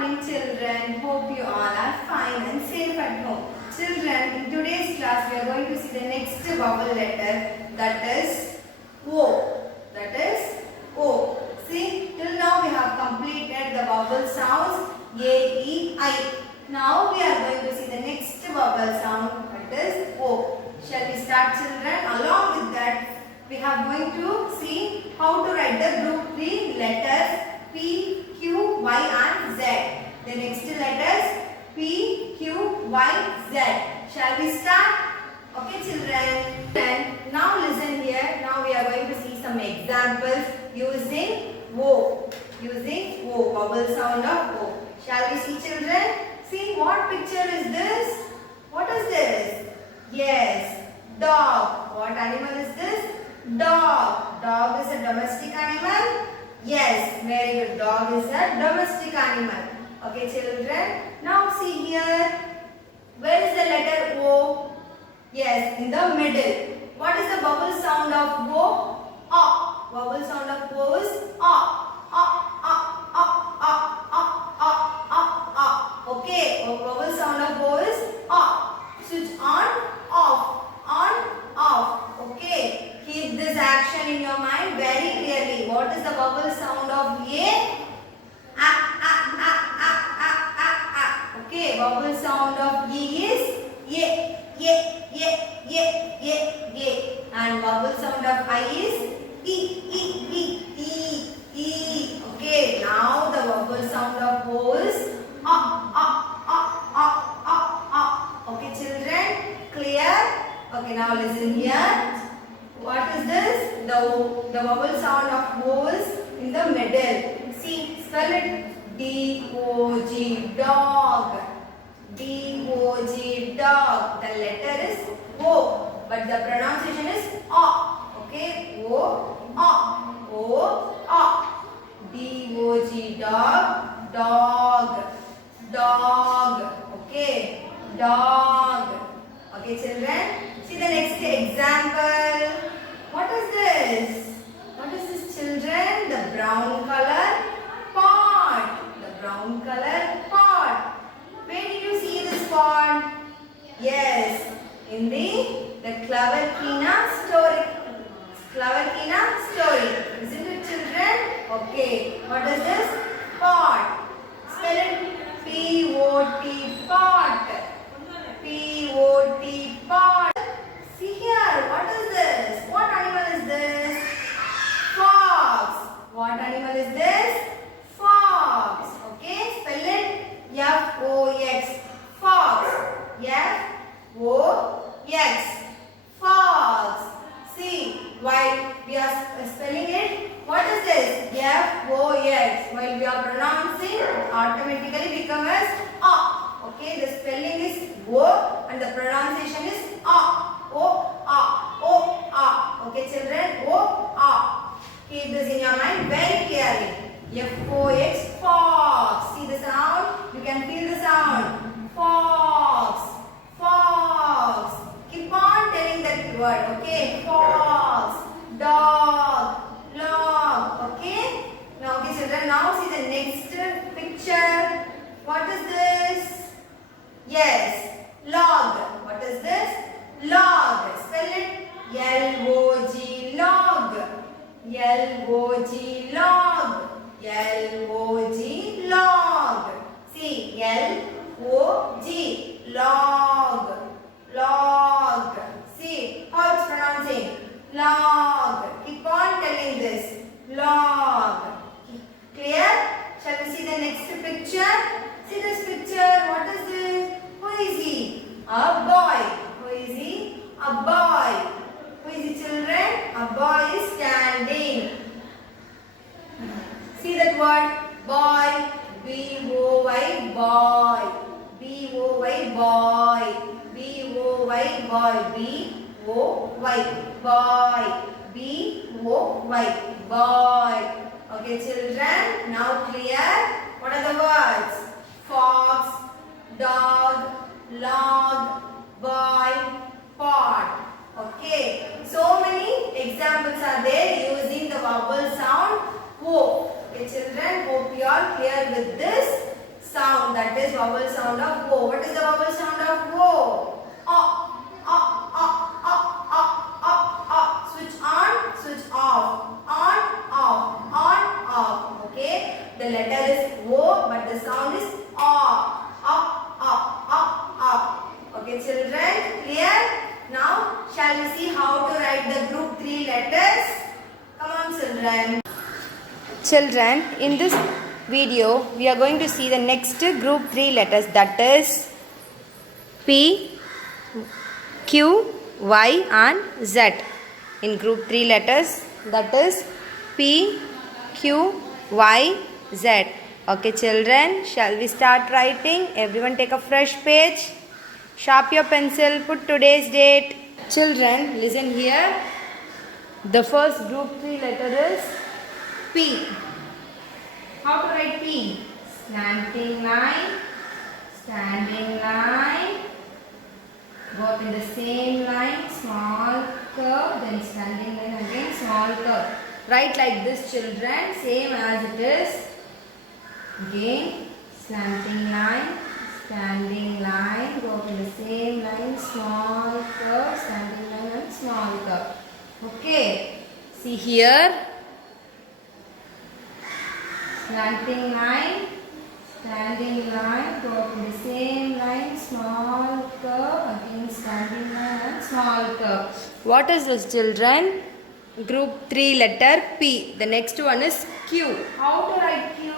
morning, children. Hope you all are fine and safe at home. Children, in today's class we are going to see the next vowel letter, that is O. That is O. See, till now we have completed the vowel sounds A, E, I. Now we are going to see the next vowel sound, that is O. Shall we start, children? Along with that, we are going to see how to write the group 3 letters P, Q, Y and Z. The next letters P, Q, Y, Z. Shall we start? Okay, children. And now listen here. Now we are going to see some examples using O. Using O, vowel sound of O. Shall we see, children? See, what picture is this? What is this? Yes, dog. What animal is this? Dog. Dog is a domestic animal. Yes, very good. Dog is a domestic animal. Okay, children. Now see here. Where is the letter O? Yes, in the middle. What is the vowel sound of O? A. Vowel sound of O is A. Okay, vowel sound of O is A. Switch on, off, on, off. Okay. Keep this action in your mind very clearly. What is the vowel sound of A? Okay, vowel sound of E is Y. And vowel sound of I is E. Okay, now the vowel sound of O is Okay, children, clear? Okay, now listen here. What is this? The vowel sound of O is in the middle. See, spell it. D-O-G, dog. D-O-G, dog. The letter is O, but the pronunciation is A. Okay, O, A. O, A. D-O-G, dog. Dog. Dog. Okay, dog. Okay, children. See the next example. What is this? What is this, children? The brown color pot. The brown color pot. Where did you see this pot? Yes, in the Clever Kina story. Clever Kina story. Isn't it, children? Okay. What is this? Pot. Spell it. P-O-T, pot. P-O-T, pot. See here, what is this? What animal is this? Fox. What animal is this? Fox. Okay, spell it. F-O-X. Fox. F-O-X. Fox. See, while we are spelling it, what is this? F-O-X. While we are pronouncing, it automatically becomes as A. Okay, the spelling is O and the pronunciation is A. O-A. Okay, children, O-A. Keep this in your mind very clearly. F-O-X, fox. See the sound? You can feel the sound. Fox. Fox. Keep on telling that word. Okay, fox. Dog. Log. Okay. Now, okay, children. Now see the next picture. What is this? Yes, log. What is this? Log. Spell it. L-O-G, log. L-O-G, log. L-O-G, log. See, L-O-G, log. Log. See how it's pronouncing. Log. Keep on telling this. Log. Clear? Shall we see the next picture? See this picture. What is this? Who is he? A boy. Who is he? A boy. Who is he, children? A boy is standing. See that word? Boy. B-O-Y, boy. B-O-Y, boy. B-O-Y, boy. B-O-Y, boy. B-O-Y, boy. Okay, children. Now clear? What are the words? Fox, dog, log, boy, pot. Okay. So many examples are there using the vowel sound O. Okay, children. Hope you are clear with this vowel sound of O. What is the vowel sound of O? Switch on, switch off. On, off, on, off. Okay. The letter is O, but the sound is O. Okay, children, clear? Now, shall we see how to write the group 3 letters? Come on, children. Children, in this video, we are going to see the next group 3 letters, that is P, Q, Y and Z. In group 3 letters, that is P, Q, Y, Z. Okay, children, shall we start writing? Everyone take a fresh page. Sharp your pencil, put today's date. Children, listen here. The first group 3 letter is P. How to write P? Slanting line, standing line, go up in the same line, small curve, then standing line again, small curve. Write like this, children, same as it is. Again, slanting line, standing line, go up in the same line, small curve, standing line and small curve. Okay, see here. Slanting line, standing line, go up in the same line, small curve, again standing line and small curve. What is this, children? Group 3 letter P. The next one is Q. How to write Q?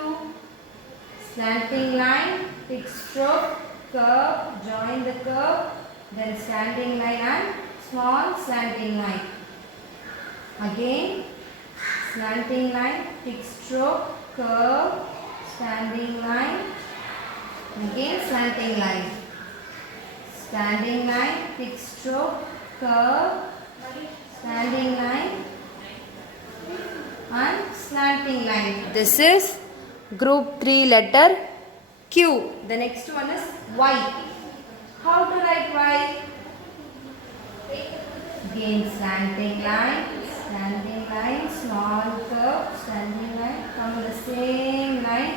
Slanting line, fixed stroke, curve, join the curve, then standing line and small slanting line. Again, slanting line, fixed stroke, curve, standing line, again slanting line, standing line, fixed stroke, curve, standing line and slanting line. This is group 3 letter Q. The next one is Y. How to write Y? Again slanting line, small curve, standing line, come to the same line,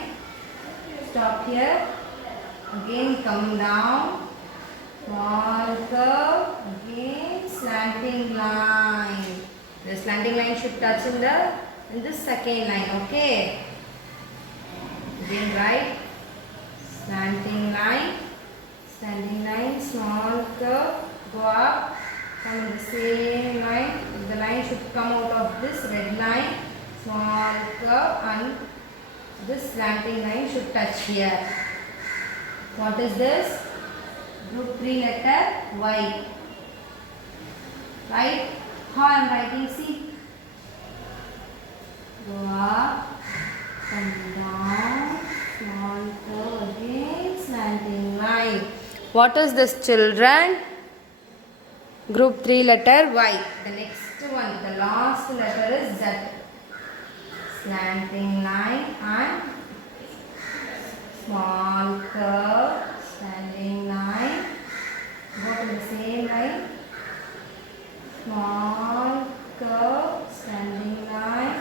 stop here, again come down, small curve, again slanting line. The slanting line should touch in the second line, okay? Again write slanting line, standing line, small curve, go up, come in the same line. The line should come out of this red line, small curve, and this slanting line should touch here. What is this? Group 3 letter Y. Right? How I am writing? See. Go up, come down, small curve, again slanting line. What is this, children? Group 3 letter Y. The next one, the last letter is Z. Slanting line and small curve, standing line, go to the same line, small curve, standing line,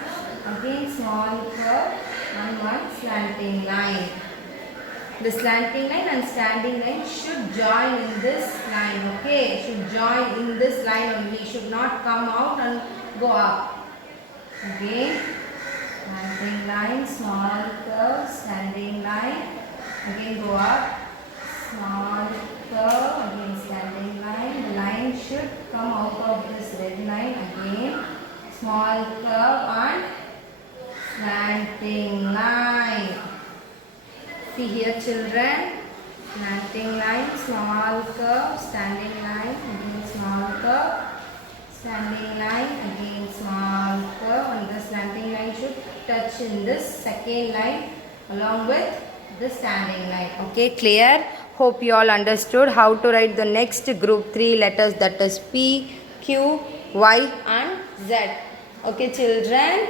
again small curve and one slanting line. The slanting line and standing line should join in this line, okay? Should join in this line only, should not come out and go up. Again, slanting line, small curve, standing line, again go up, small curve, again standing line. The line should come out of this red line, again, small curve and slanting line. See here, children, slanting line, small curve, standing line, again small curve, standing line, again small curve, and the slanting line should touch in this second line along with the standing line. Okay, clear? Hope you all understood how to write the next group 3 letters, that is P, Q, Y and Z. Okay, children?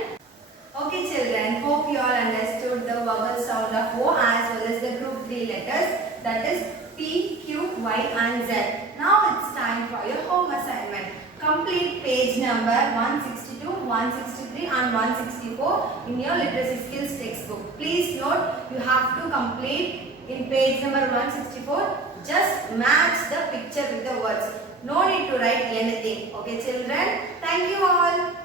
Okay, children, hope you all understood the vowel sound of O as well as the group 3 letters, that is P, Q, Y and Z. Now it's time for your home assignment. Complete page number 162, 163 and 164 in your literacy skills textbook. Please note, you have to complete in page number 164. Just match the picture with the words. No need to write anything. Okay children. Thank you all.